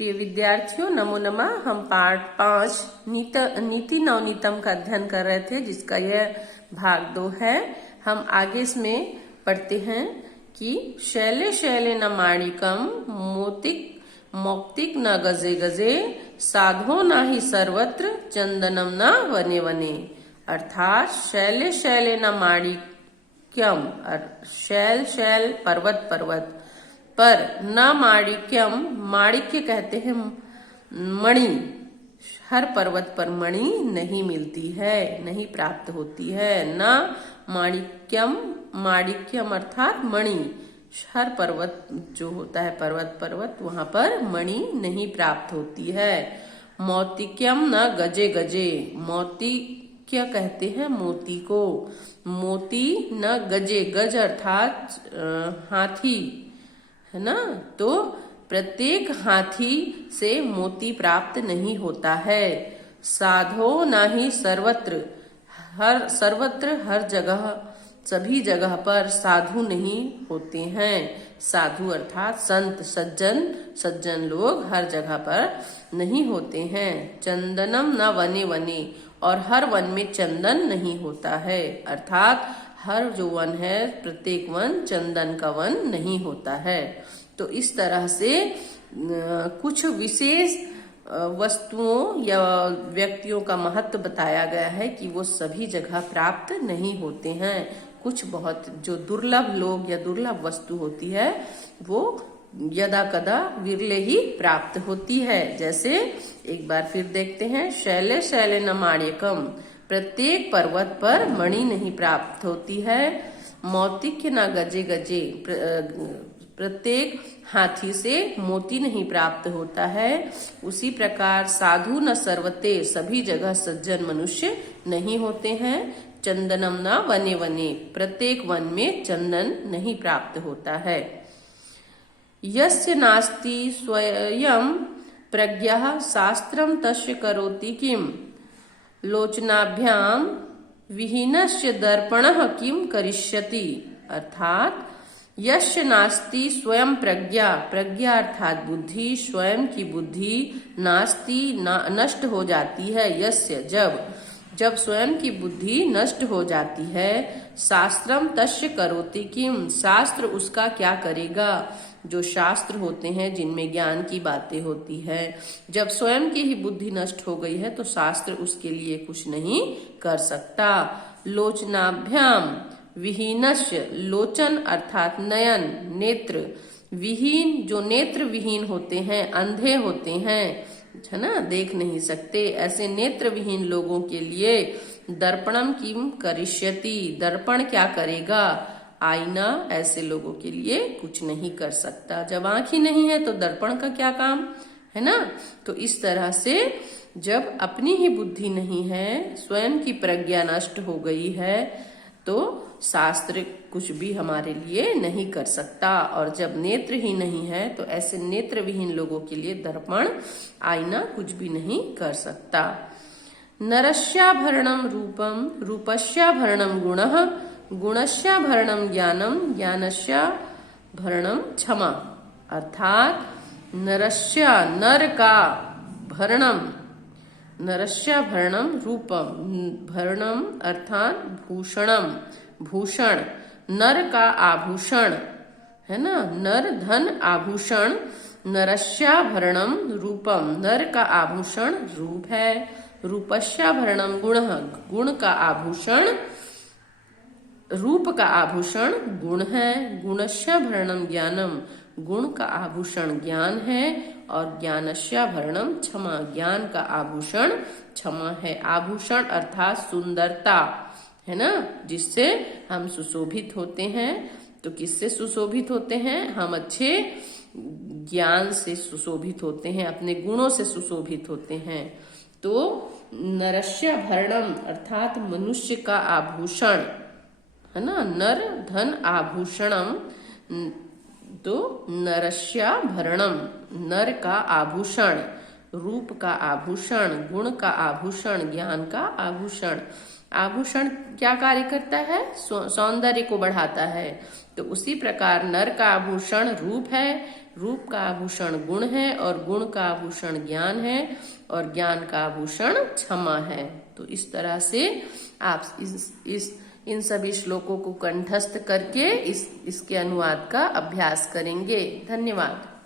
प्रिय विद्यार्थियों, नमो नमः। हम पाठ 5 नीति नवनीतम का अध्ययन कर रहे थे, जिसका यह भाग 2 है। हम आगे इसमें पढ़ते हैं कि शैले शैले न माणिकम मोतिक मौक्तिक न गजे गजे साधो न ही सर्वत्र चंदनम न वने वने। अर्थात शैले शैले न माणिक्यम, शैल शैल पर्वत पर्वत पर न माणिक्यम, माणिक्य कहते हैं मणि, हर पर्वत पर मणि नहीं मिलती है, नहीं प्राप्त होती है। न माणिक्यम, माणिक्यम अर्थात मणि, हर पर्वत जो होता है पर्वत पर्वत वहां पर मणि नहीं प्राप्त होती है। मौतिक्यम न गजे गजे, मौतिक्य कहते हैं मोती को, मोती न गजे, गज अर्थात हाथी है ना, तो प्रत्येक हाथी से मोती प्राप्त नहीं होता है। साधो ना ही सर्वत्र, सर्वत्र हर जगह सभी जगह पर साधु नहीं होते हैं। साधु अर्थात संत सज्जन, सज्जन लोग हर जगह पर नहीं होते हैं। चंदनम न वने वने, और हर वन में चंदन नहीं होता है, अर्थात हर जो वन है प्रत्येक वन चंदन का वन नहीं होता है। तो इस तरह से कुछ विशेष वस्तुओं या व्यक्तियों का महत्व बताया गया है कि वो सभी जगह प्राप्त नहीं होते हैं। कुछ बहुत जो दुर्लभ लोग या दुर्लभ वस्तु होती है वो यदा कदा विरले ही प्राप्त होती है। जैसे एक बार फिर देखते हैं, शैले शैले न माण्यकम, प्रत्येक पर्वत पर मणि नहीं प्राप्त होती है। मौतिक्य न गजे गजे, प्रत्येक हाथी से मोती नहीं प्राप्त होता है। उसी प्रकार साधु न सर्वते, सभी जगह सज्जन मनुष्य नहीं होते हैं। चंदनम न वने वने, प्रत्येक वन में चंदन नहीं प्राप्त होता है। यस्य नास्ति स्वयं प्रज्ञा शास्त्रम तस्य करोति किम, लोचनाभ्याम विहीनस्य दर्पणः किम करिष्यति। अर्थात यस्य नास्ति स्वयं प्रज्ञा, प्रज्ञा अर्थात बुद्धि, स्वयं की बुद्धि नास्ति नष्ट हो जाती है। यस्य जब स्वयं की बुद्धि नष्ट हो जाती है, शास्त्रम तस्य करोति किम, शास्त्र उसका क्या करेगा। जो शास्त्र होते हैं जिनमें ज्ञान की बातें होती है, जब स्वयं की ही बुद्धि नष्ट हो गई है तो शास्त्र उसके लिए कुछ नहीं कर सकता। लोचनाभ्याम विहीनस्य, लोचन अर्थात नयन, नेत्र, विहीन जो नेत्र विहीन होते हैं, अंधे होते हैं, है ना, देख नहीं सकते, ऐसे नेत्र विहीन लोगों के लिए दर्पणम किम करिष्यति, दर्पण क्या करेगा, आईना ऐसे लोगों के लिए कुछ नहीं कर सकता। जब आंख ही नहीं है तो दर्पण का क्या काम, है ना। तो इस तरह से जब अपनी ही बुद्धि नहीं है, स्वयं की प्रज्ञा नष्ट हो गई है, तो शास्त्र कुछ भी हमारे लिए नहीं कर सकता। और जब नेत्र ही नहीं है तो ऐसे नेत्र विहीन लोगों के लिए दर्पण, आईना कुछ भी नहीं कर सकता। नरस्याभरणम रूपम, रूपस्याभरणम गुणः, गुणस्याभरणम ज्ञानम, ज्ञानस्याभरणम क्षमा। अर्थात नरस्या, नर का, भरणम, नरस्याभरणम रूपम, भरणम अर्थात भूषणम, भूषण, नर का आभूषण, है ना, नर धन आभूषण। नरस्याभरणम रूपम, नर का आभूषण रूप है। रूपस्याभरणम गुण, गुण का आभूषण, रूप का आभूषण गुण है। गुणस्याभरणम ज्ञानम, गुण का आभूषण ज्ञान है। और ज्ञानस्याभरणम क्षमा, ज्ञान का आभूषण क्षमा है। आभूषण अर्थात सुंदरता, है ना, जिससे हम सुशोभित होते हैं। तो किससे सुशोभित होते हैं, हम अच्छे ज्ञान से सुशोभित होते हैं, अपने गुणों से सुशोभित होते हैं। तो नरस्याभरणम अर्थात मनुष्य का आभूषण, है ना, नर धन आभूषणम, तो नरस्याभरणम, नर का आभूषण, रूप का आभूषण, गुण का आभूषण, ज्ञान का आभूषण। आभूषण क्या कार्य करता है, सौंदर्य को बढ़ाता है। तो उसी प्रकार नर का आभूषण रूप है, रूप का आभूषण गुण है, और गुण का आभूषण ज्ञान है, और ज्ञान का आभूषण क्षमा है। तो इस तरह से आप इन सभी श्लोकों को कंठस्थ करके इसके अनुवाद का अभ्यास करेंगे। धन्यवाद।